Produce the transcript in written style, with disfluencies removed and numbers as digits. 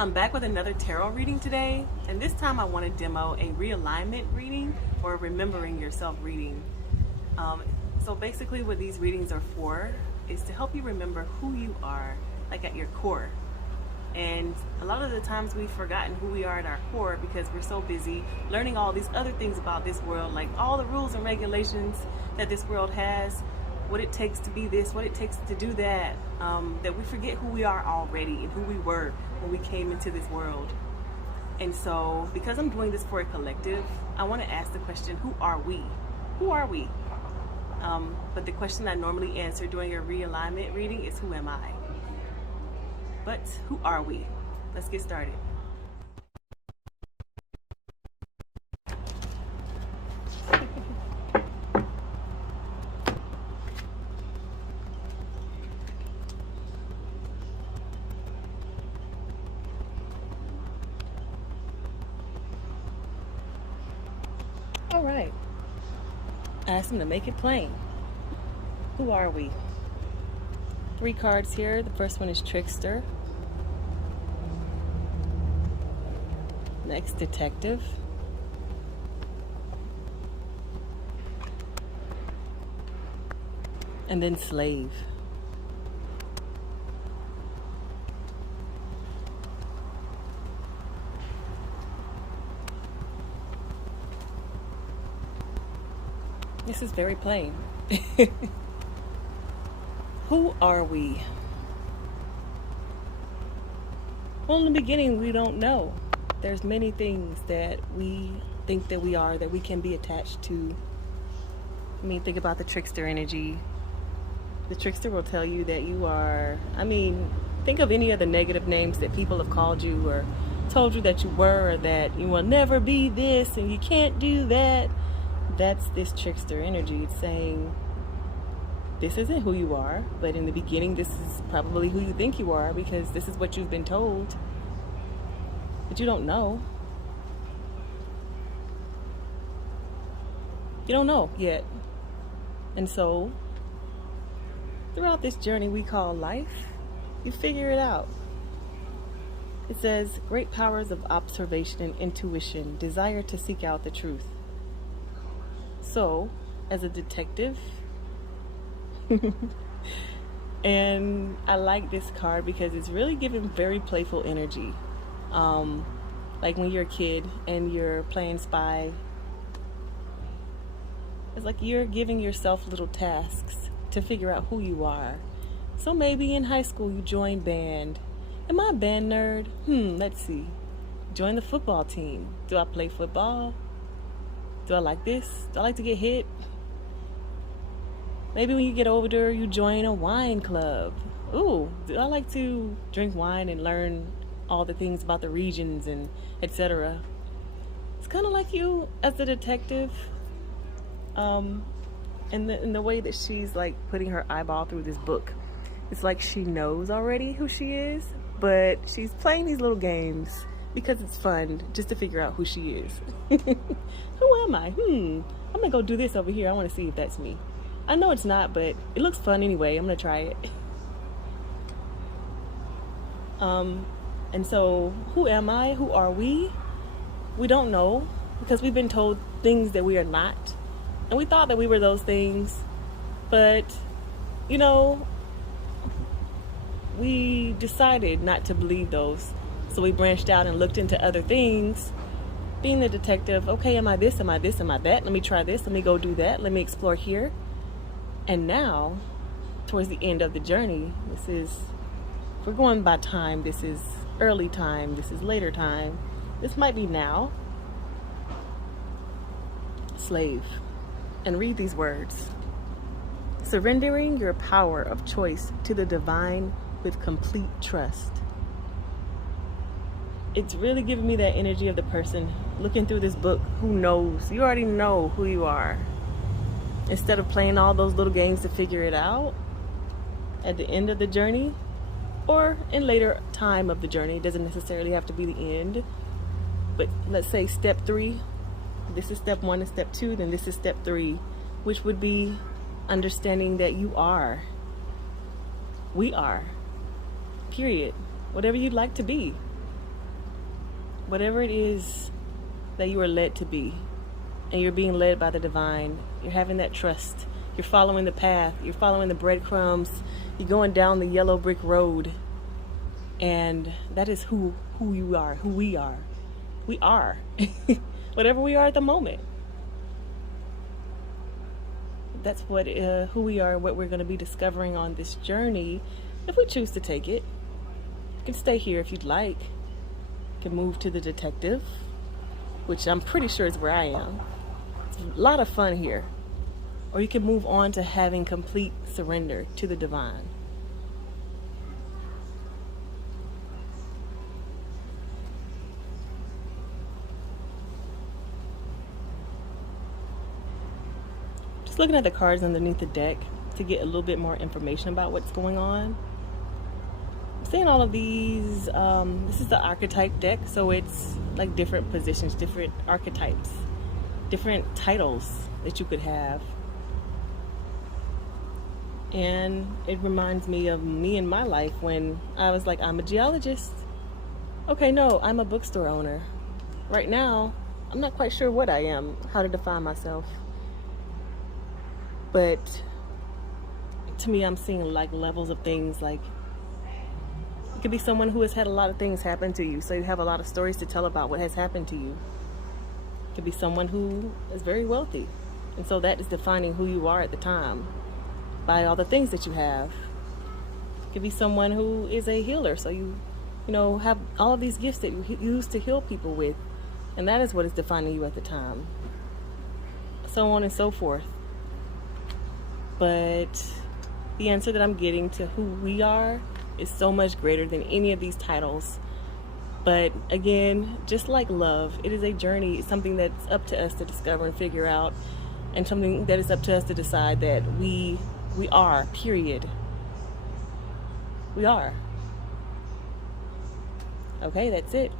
I'm back with another tarot reading today, and this time I want to demo a realignment reading or remembering yourself reading. So basically what these readings are for is to help you remember who you are, like at your core. And a lot of the times we've forgotten who we are at our core because we're so busy learning all these other things about this world, like all the rules and regulations that this world has, what it takes to be this, what it takes to do that, that we forget who we are already and who we were when we came into this world. And so because I'm doing this for a collective, I want to ask the question, who are we? Who are we? But the question I normally answer during a realignment reading is, who am I? But who are we? Let's get started. All right. I asked him to make it plain. Who are we? 3 cards here. The first one is Trickster. Next, Detective. And then Slave. This is very plain. Who are we? Well, in the beginning, we don't know. There's many things that we think that we are, that we can be attached to. I mean, think about the trickster energy. The trickster will tell you that you are, think of any of the negative names that people have called you or told you that you were, or that you will never be this and you can't do that. That's this trickster energy. It's saying, this isn't who you are, but in the beginning, this is probably who you think you are because this is what you've been told. But you don't know. You don't know yet. And so, throughout this journey we call life, you figure it out. It says, great powers of observation and intuition, desire to seek out the truth. So, as a detective, and I like this card because it's really giving very playful energy. Like when you're a kid and you're playing spy, it's like you're giving yourself little tasks to figure out who you are. So maybe in high school you join band. Am I a band nerd? Let's see. Join the football team. Do I play football? Do I like this? Do I like to get hit? Maybe when you get older, you join a wine club. Ooh, do I like to drink wine and learn all the things about the regions and etc. It's kind of like you as a detective. In the way that she's like putting her eyeball through this book. It's like she knows already who she is, but she's playing these little games because it's fun just to figure out who she is. Who am I? I'm gonna go do this over here. I want to see if that's me. I know it's not, but it looks fun anyway. I'm gonna try it. And so, who am I? Who are we? We don't know because we've been told things that we are not. And we thought that we were those things. But, we decided not to believe those. So we branched out and looked into other things. Being the detective, okay, am I this? Am I this? Am I that? Let me try this. Let me go do that. Let me explore here. And now, towards the end of the journey, if we're going by time, this is early time, this is later time, this might be now. Slave. And read these words. Surrendering your power of choice to the divine with complete trust. It's really giving me that energy of the person looking through this book who knows. You already know who you are. Instead of playing all those little games to figure it out at the end of the journey or in later time of the journey. It doesn't necessarily have to be the end. But let's say step 3. This is step 1 and step 2. Then this is step 3, which would be understanding that you are. We are. Period. Whatever you'd like to be. whatever it is that you are led to be, and you're being led by the divine, you're having that trust, you're following the path, you're following the breadcrumbs, you're going down the yellow brick road, and that is who you are, who we are. We are whatever we are at the moment. That's what who we are, what we're going to be discovering on this journey, if we choose to take it. You can stay here if you'd like. You can move to the detective, which I'm pretty sure is where I am. It's a lot of fun here. Or you can move on to having complete surrender to the divine. Just looking at the cards underneath the deck to get a little bit more information about what's going on. I'm seeing all of these. This is the archetype deck, so it's like different positions, different archetypes, different titles that you could have. And it reminds me of me in my life when I was like, I'm a geologist. Okay, no, I'm a bookstore owner. Right now, I'm not quite sure what I am, how to define myself. But to me, I'm seeing like levels of things. Like, it could be someone who has had a lot of things happen to you, so you have a lot of stories to tell about what has happened to you. It could be someone who is very wealthy, and so that is defining who you are at the time by all the things that you have. It could be someone who is a healer, so you have all of these gifts that you use to heal people with, and that is what is defining you at the time. So on and so forth. But the answer that I'm getting to who we are is so much greater than any of these titles. But again, just like love, it is a journey. It's something that's up to us to discover and figure out, and something that is up to us to decide that we are, period. We are. Okay, that's it.